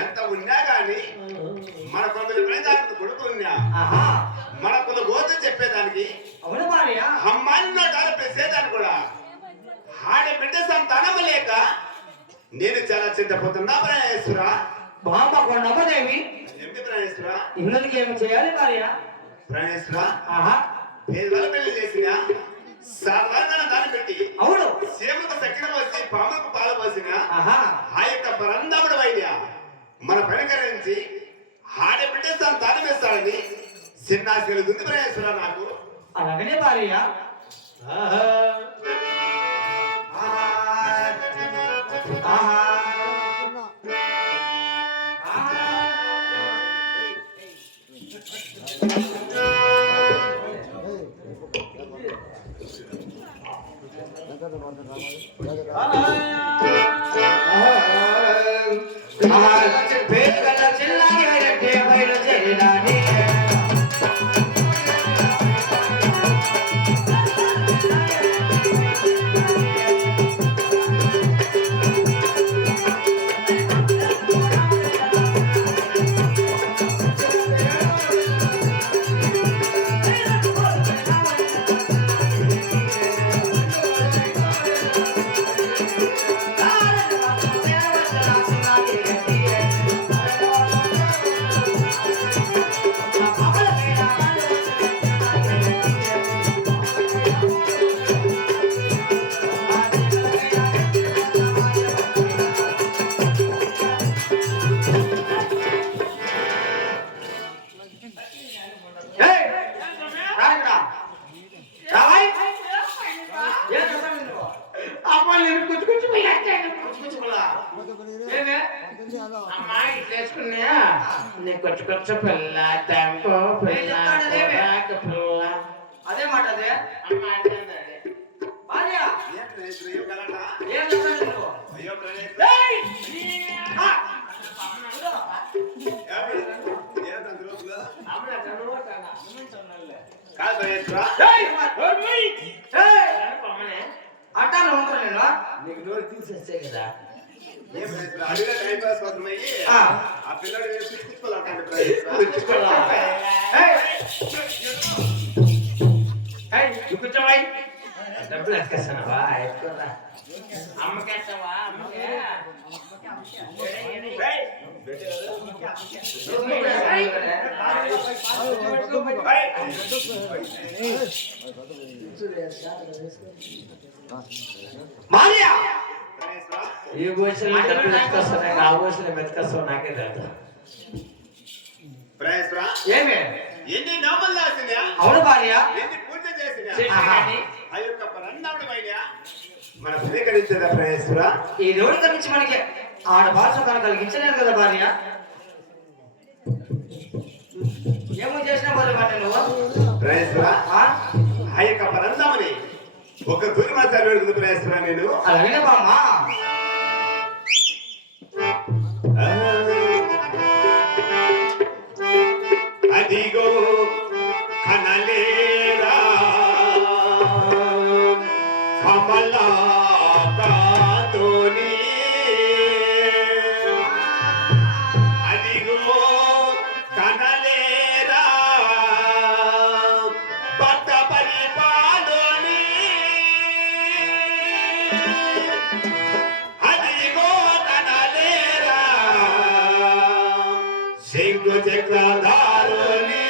ఎంత ఉన్నా గాని మన కొందరు కొడుకున్నా మన కొంత గోత చెప్పేదానికి అమ్మాయిని నోటాలు పెట్టేదాన్ని కూడా ఆడబిడ్డ సంతానం లేక నేను చాలా చింతపోతున్నా ప్రాణేశ్వర బాబా కొండమ్మదేవి ఏమిటి ప్రాణేశ్వర ఇళ్ళకి ఏమి చేయాలి భార్య ప్రాణేశ్వర పేదల పెళ్లి చేసిన సాధారణ దాన్ని పెట్టి అవును సేమకు చక్కెర పోసి పాములకు పాలు పోసిన ఆ యొక్క పరందముడు వైద్య మన పనికరించి ఆడబిడ్డ సంతానం వేస్తాడని చిన్నాశలు ఉంది ప్రాణేశ్వర నాకు అలాగనే భార్య కొచ్చు పిల్ల టెంపో పిల్ల పిల్ల అదే మాట అదే భార్య అట్టాను ఉంటాను నేను నీకు నోరు తీసేస్తే కదా అడిగా టైం పాస్ కోసమయ్యి ఆ పిల్లడు కూర్చోవాయి డబ్బులు ఎక్కేస్తానవా ఎక్కువరా అమ్మకేస్తావా అమ్మకే భార్య ఈ వయసులో డబ్బులు ఎత్తుకొస్తాను ఆ వయసులో మెతుకొస్తావు నాకే తెలుసు ఏమే ఎన్ని నామలు రాసినా అవును భార్య ఎన్ని పూజ చేసినా ఆ యొక్క పరంధాముడు వైద్య మన స్వీకరించేదా ప్రేమేశ్వర ఈ దేవుడి గురించి మనకి ఆడ భాష తను కలిగించలేదు కదా భార్య ఏమో చేసినా భార్య నువ్వు ప్రేమేశ్వర ఆ యొక్క పరంధాముని ఒక తూరి మాసాలు పెడుతుంది ప్రేమేశ్వర నేను అలాగే బామ్మ అదిగో కనలేరా కమలాకాతోని అదిగో కనలేరా భక్త పరిపాలోని అదిగో కనలేరా శంకు చక్రధారుని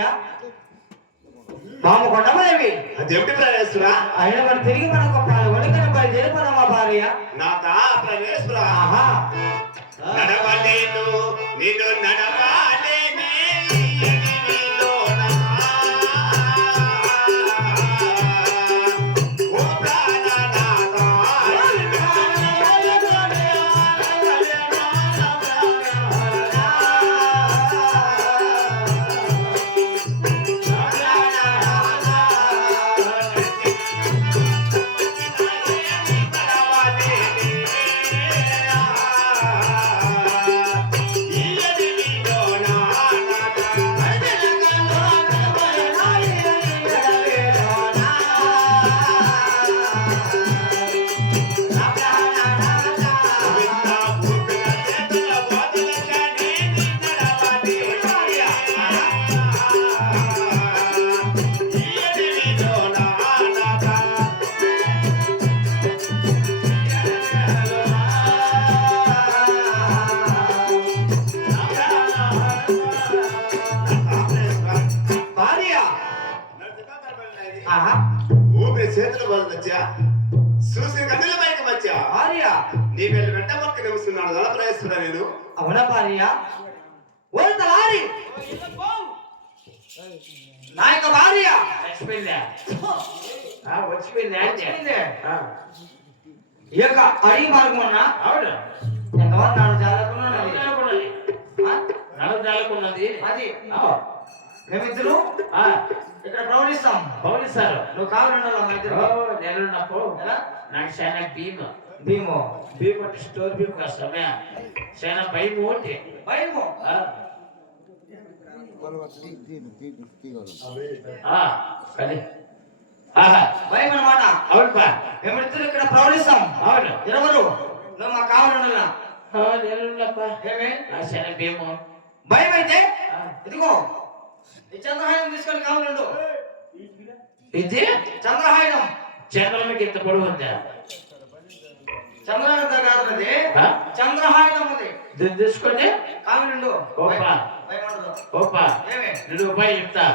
భార్య మామ కొండమనేవి అదేమిటి ప్రాణేశ్వరా ఆయన మనం తిరిగి మనకు పాలు వణికన బయలుదేరిపోదాం మా భార్య నాదా ప్రాణేశ్వరా ఆహా నడవలేను నిన్ను నడవాలేనే నీలోనా. ఓ ప్రాణనాథా. భార్య ఆహా ఊపిరి చేతులు వదలొచ్చా చూసి కన్నుల పైకి వచ్చా భార్య నీ వెళ్ళి వెంట పక్క నిలుస్తున్నాడు ధనప్రాయేశ్వర నేను అవునా భార్య ఓ తలారి నా యొక్క భార్య చచ్చిపోయిందా వచ్చిపోయిందా అంటే ఈ యొక్క అడి మార్గం ఉన్నా అవును ఎంతమంది నాడు జాలకున్నది నలుగు జాలకున్నది అది ఆ, మేమిద్దరు ఆ, ఇక్కడ ప్రవహిస్తాం పౌలిస్తారు నువ్వు కావాలన్నా మా ఇద్దరు నేనున్నప్పుడు ఎలా నాకు చాలా భీము భీము భీము అంటే స్టోర్ భీము కష్టమే చాలా భయము అంటే భయము కానీ ఆహా భయం అన్నమాట అవునుపా మేమిద్దరు ఇక్కడ ప్రవహిస్తాం అవును ఇరవరు నువ్వు మా కావాలన్నా నేనున్నప్పా ఏమే నాకు చాలా భీము భయం అయితే ఇదిగో ఈ చంద్రహాయం తీసుకొని కావాలండు ఇది చంద్రహాయం చంద్రునికి ఇంత పొడవు ఉందా చంద్రహాయం కాదు అది ఆ? చంద్రహాయం అది దీన్ని తీసుకొని కావాలండు ఓపా భయం ఉండదు ఓపా ఏమే నేను ఉపాయం చెప్తా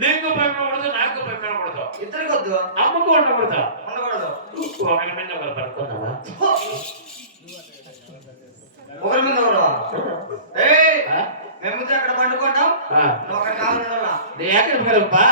నీకు భయపడకూడదు నాకు భయపడకూడదు ఇద్దరికి వద్దు అమ్మకు ఉండకూడదు ఉండకూడదు ఒకరి మీద ఒకరు పడుకున్నావా ఒకరి మీద ఒకరు ఏయ్ ఆ? మేమిద్దరు అక్కడ పండుకుంటాం ఆ. నువ్వు అక్కడ కావాలన్నా నీ ఎక్కడికి వెళ్ళప్పా